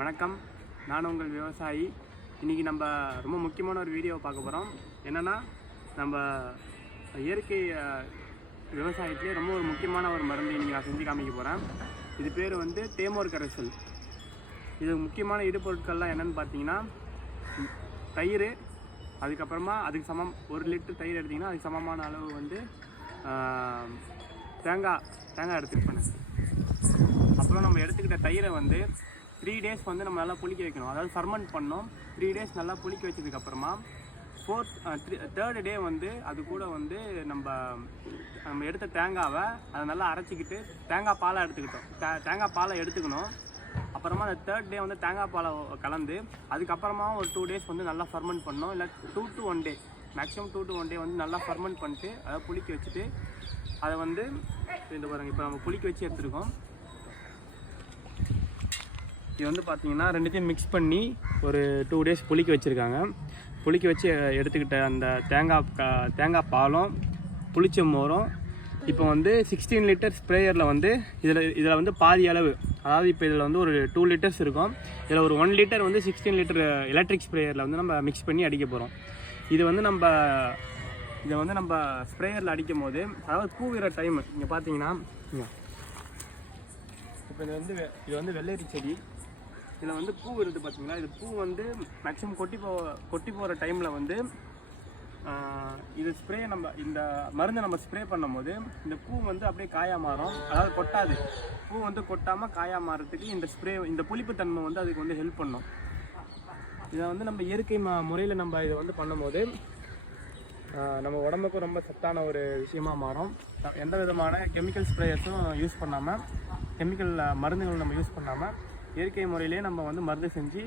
வணக்கம், நான் உங்கள் விவசாயி. இன்றைக்கி நம்ம ரொம்ப முக்கியமான ஒரு வீடியோ பார்க்க போகிறோம். என்னென்னா, நம்ம இயற்கை விவசாயத்திலே ரொம்ப ஒரு முக்கியமான ஒரு மருந்து இன்றைக்கி நான் செஞ்சு காமிக்க போகிறேன். இது பேர் வந்து தேமோர் கரைசல். இது முக்கியமான இடுபொருட்கள்லாம் என்னென்னு பார்த்தீங்கன்னா, தயிர், அதுக்கப்புறமா அதுக்கு சமம் 1 லிட்டர் தயிர் எடுத்திங்கன்னா அதுக்கு சமமான அளவு வந்து தேங்காய் எடுத்துக்கிட்டேன். அப்புறம் நம்ம எடுத்துக்கிட்ட தயிரை வந்து 3 days வந்து நம்ம நல்லா புளிக்க வைக்கணும். அதாவது ஃபர்மெண்ட் பண்ணோம். 3 days நல்லா புளிக்க வச்சதுக்கப்புறமா 3rd day வந்து அது கூட வந்து நம்ம எடுத்த தேங்காவை அதை நல்லா அரைச்சிக்கிட்டு தேங்காய் பாலை எடுத்துக்கிட்டோம். தேங்காய் பாலை எடுத்துக்கணும். அப்புறமா அந்த 3rd day வந்து தேங்காய் பாலை கலந்து அதுக்கப்புறமா ஒரு 2 days வந்து நல்லா ஃபர்மெண்ட் பண்ணோம். இல்லை 2 to 1 day, maximum 2 to 1 day வந்து நல்லா ஃபர்மெண்ட் பண்ணிட்டு அதை புளிக்க வச்சுட்டு அதை வந்து இந்த பாருங்கள், இப்போ நம்ம புளிக்க வச்சு எடுத்துருக்கோம். இது வந்து பார்த்திங்கன்னா ரெண்டுத்தையும் மிக்ஸ் பண்ணி ஒரு 2 days புளிக்க வச்சுருக்காங்க. புளிக்க வச்சு எடுத்துக்கிட்ட அந்த தேங்காய் பாலும் புளிச்ச மோரும் இப்போ வந்து 16 லிட்டர் ஸ்ப்ரேயரில் வந்து இதில் வந்து பாதி அளவு, அதாவது இப்போ இதில் வந்து ஒரு 2 liters இருக்கும். இதில் ஒரு 1 liter வந்து 16 லிட்டர் எலக்ட்ரிக் ஸ்ப்ரேயரில் வந்து நம்ம மிக்ஸ் பண்ணி அடிக்க போகிறோம். இதை வந்து நம்ம ஸ்ப்ரேயரில் அடிக்கும் போது, அதாவது பூ விடுற டைமு இங்கே பார்த்தீங்கன்னா, இப்போ இது வந்து வெள்ளரி செடி. இதில் வந்து பூ வருது பார்த்தீங்களா. இது பூ வந்து மேக்ஸிமம் கொட்டி போகிற டைமில் வந்து இது ஸ்ப்ரே இந்த மருந்தை நம்ம ஸ்ப்ரே பண்ணும்போது இந்த பூ வந்து அப்படியே காயாக மாறும். அதாவது கொட்டாது. பூ வந்து கொட்டாமல் காயாக மாறுறதுக்கு இந்த புளிப்புத்தன்மை வந்து அதுக்கு வந்து ஹெல்ப் பண்ணும். இதை வந்து நம்ம இயற்கை முறையில் நம்ம இதை வந்து பண்ணும்போது நம்ம உடம்புக்கும் ரொம்ப சத்தான ஒரு விஷயமாக மாறும். எந்த விதமான கெமிக்கல் ஸ்ப்ரேயர்ஸும் யூஸ் பண்ணாமல், கெமிக்கல் மருந்துகள் நம்ம யூஸ் பண்ணாமல் இயற்கை முறையிலே நம்ம வந்து மருந்து செஞ்சு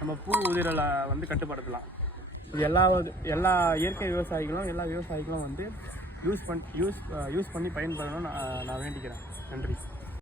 நம்ம பூ உதிரலை வந்து கட்டுப்படுத்தலாம். இது எல்லா இயற்கை விவசாயிகளும் வந்து யூஸ் பண்ணி பயன்படணும்னு நான் வேண்டிக்கிறேன். நன்றி.